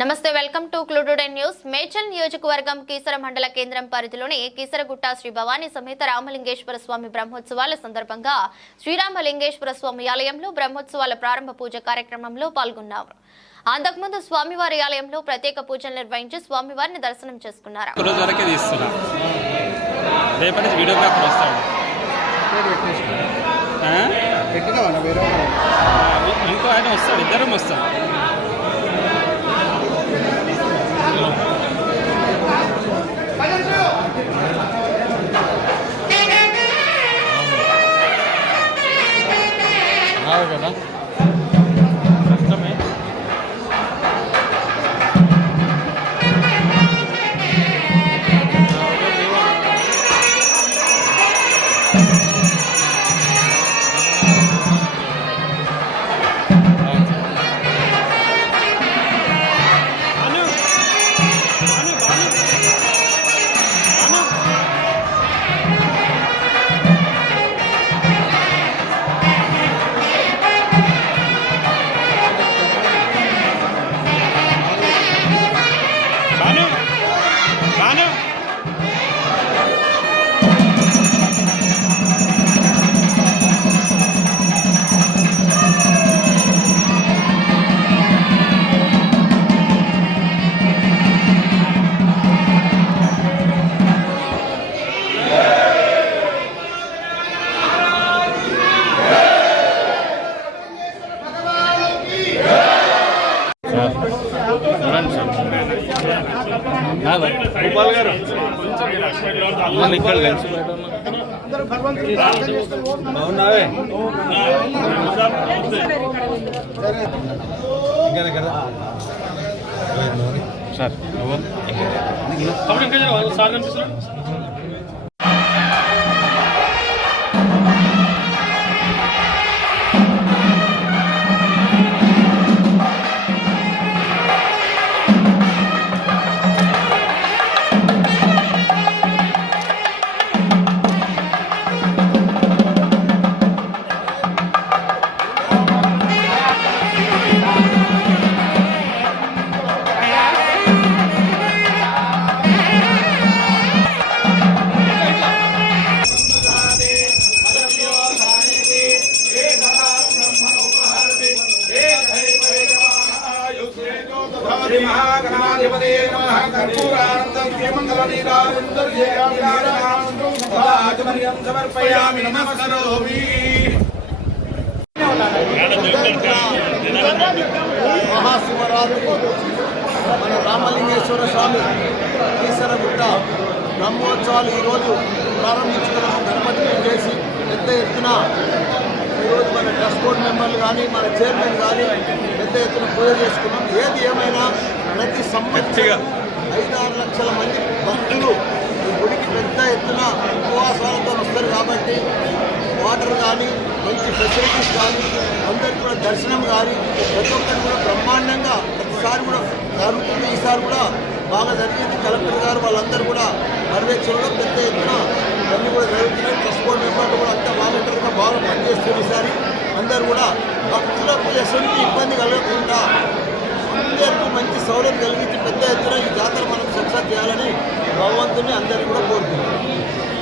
నమస్తే, welcome to క్లూటుడే news. Medchal నియోజకవర్గం కీసర మండల కేంద్రం పరిధిలోని కీసరగుట్ట శ్రీ భవానీ సమేత రామలింగేశ్వర స్వామి బ్రహ్మోత్సవాల సందర్భంగా శ్రీరామలింగేశ్వర స్వామి ఆలయంలో బ్రహ్మోత్సవాల ప్రారంభ పూజ కార్యక్రమంలో పాల్గొన్నారు. అంతకుముందు స్వామివారి ఆలయంలో ప్రత్యేక పూజలు నిర్వహించి స్వామివారిని దర్శనం చేసుకున్నారు. కదా గోపాల్ గారు బాగున్నావే సార్ సమర్పయామి నమస్కరోమి. మహాశివరాత్రి మన రామలింగేశ్వర స్వామి కీసరగుట్ట బ్రహ్మోత్సవాలు ఈరోజు ప్రారంభించుకున్నాము. గణపతి చేసి పెద్ద ఎత్తున ఈరోజు మన ట్రస్ట్ బోర్డు మెంబర్లు కానీ మన చైర్మన్ కానీ పెద్ద ఎత్తున పూజ చేసుకున్నాం. ఏది ఏమైనా ప్రతి సంవత్సరం 5-6 లక్షల మంది భక్తులు ఈ గుడికి పెద్ద ఎత్తున ఉపవాసాలతో వస్తారు కాబట్టి వాటర్ కానీ మంచి ఫెసిలిటీస్ కానీ అందరికీ కూడా దర్శనం కానీ ప్రతి ఒక్కరు కూడా బ్రహ్మాండంగా ప్రతిసారి కూడా జరుగుతుంది. ఈసారి కూడా బాగా జరిగింది. కలెక్టర్ గారు వాళ్ళందరూ కూడా పర్యవేక్షణలో పెద్ద ఎత్తున అన్నీ కూడా జరుగుతున్నాయి. ట్రస్ట్ బోర్డు మెంబర్లు కూడా అంతా వాలంటీర్గా బాగా పనిచేస్తుంది. ఈసారి అందరూ కూడా భక్తులకు ఎటువంటి ఇబ్బంది కలగకుండా అందరికీ మంచి సౌలభ్యం కలిగించి పెద్ద ఎత్తున ఈ జాతర మనం సక్సెస్ చేయాలని భగవంతుని అందరికీ కూడా కోరుకుంటున్నాం.